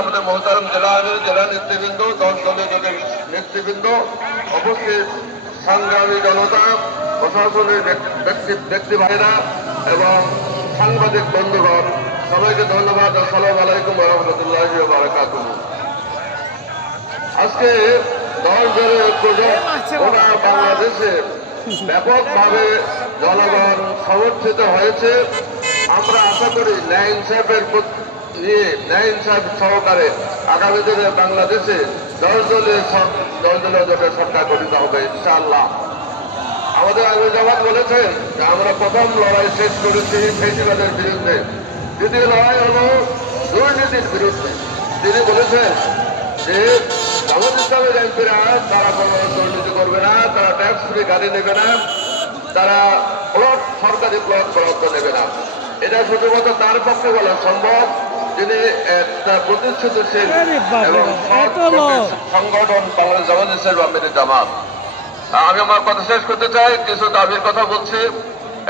আমাদের মোহতারম জেলা আমির, জেলা নেতৃবৃন্দ, 10 দলীয় জোটের নেতৃবৃন্দ, উপস্থিত সংগ্রামী জনতা, প্রশাসনের ব্যক্তি ভাইরা এবং সাংবাদিক বন্ধুগণ, সবাইকে ধন্যবাদ। আসসালামু আলাইকুম ওয়া রাহমাতুল্লাহি ওয়া বারাকাতুহু। আজকে 10 দলের ঐক্যজোট গোটা বাংলাদেশে ব্যাপকভাবে জনগণ সমর্থিত হয়েছে। আমরা আশা করি ন্যায় ইনসাফের নিয়ে, ন্যায় ইনসাফ সহকারে আগামী দিনে বাংলাদেশে 10 দলীয় জোটের সরকার গঠিত হবে ইনশাআল্লাহ। আমাদের আমির জামাত বলেছেন যে আমরা প্রথম লড়াই শেষ করেছি ফেসিবাদের বিরুদ্ধে, দ্বিতীয় লড়াই হল দুর্নীতির বিরুদ্ধে। তিনি বলেছেন যে জামাত ইসলামের এমপিরা তারা কোনো দুর্নীতি করবে না, তারা ট্যাক্স ফ্রি গাড়ি নেবে না, তারা সরকারি প্লট বরাদ্দ নেবে না। এটা শুধুমাত্র তার পক্ষে বলা সম্ভব যিনি একটা প্রতিষ্ঠিতশীল এবং সংগঠন বাংলাদেশ জামাত ইসলামী জামাত। আমি আমার কথা শেষ করতে চাই, কিছু দাবির কথা বলছি।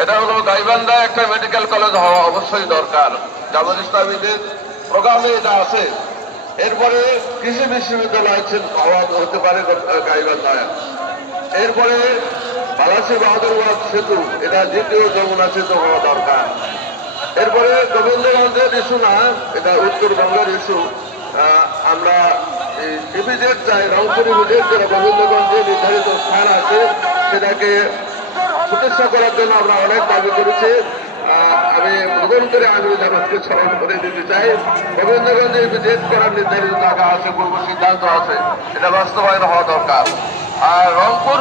এটা হলো গাইবান্ধায় একটা মেডিকেল কলেজ হওয়া অবশ্যই দরকার, জামাত ইসলামীদের প্রোগ্রামে এটা আছে। এরপরে কৃষি বিশ্ববিদ্যালয় হওয়া হতে পারে গাইবান্ধায়। এরপরে বালাসী বাহাদুরবাদ সেতু, এটা দ্বিতীয় যমুনা সেতু হওয়া দরকার। এরপরে গোবিন্দগঞ্জের ইস্যু না, এটা উত্তরবঙ্গের ইস্যু। আমরা ইপিজেড চাই, রংপুর ইপিজেড যেটা গোবিন্দগঞ্জে নির্ধারিত স্থান আছে সেটাকে প্রতিষ্ঠা করার জন্য আমরা অনেক দাবি করেছি। আমি নতুন করে আমি জানাতে স্মরণ করে দিতে চাই, গোবিন্দগঞ্জে ইপিজেড করার নির্ধারিত জায়গা আছে, পূর্ব সিদ্ধান্ত আছে, এটা বাস্তবায়ন হওয়া দরকার। আর রংপুর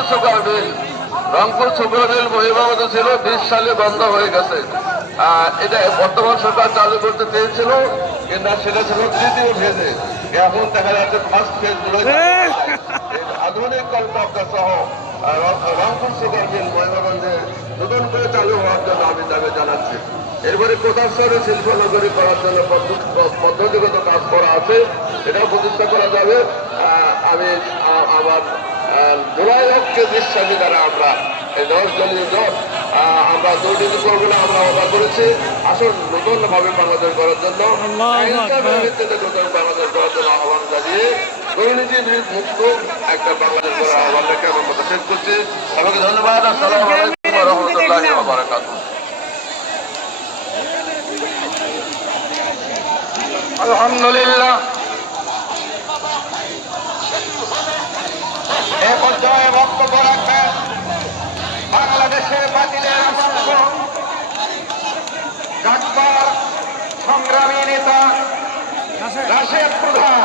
সুগার মিল মহিমামত ছিল, 20 সালে বন্ধ হয়ে গেছে। এটা বর্তমান সরকার চালু করতে চেয়েছিল, কিন্তু সেটা ছিল তৃতীয় ফেজে। এখন দেখা যাচ্ছে ফার্স্ট ফেজ আধুনিক কলকাতা সহ রংপুর সুগার মিল মহিমাগঞ্জে নতুন করে চালু হওয়ার জন্য আমি দাবি জানাচ্ছি। এরপরে কোথাও শিল্পনগরী করার জন্য পদ্ধতিগত কাজ করা আছে, এটাও প্রতিষ্ঠা করা যাবে। আমি আমার জুলাইকে বিশ্বাসী দ্বারা আমরা এই 10 দলীয় জোট আমরা দুর্নীতি করবো না, আমরা ওটা করেছি। আসুন নতুন ভাবে বাংলাদেশ করার জন্য, নতুন বাংলাদেশ করার জন্য আহ্বান জানিয়ে দুর্নীতি মুক্ত একটা বাংলাদেশ করার আহ্বান রেখে আমার কথা শেষ করছি। সবাইকে ধন্যবাদ। আসসালামু আলাইকুম ওয়া রাহমাতুল্লাহি ওয়া বারাকাতুহু। আলহামদুলিল্লাহ, এ পর্যায়ে বক্তব্য রাখবেন বাংলাদেশের বাতিলের সংগ্রামী নেতা রাশেদ প্রধান।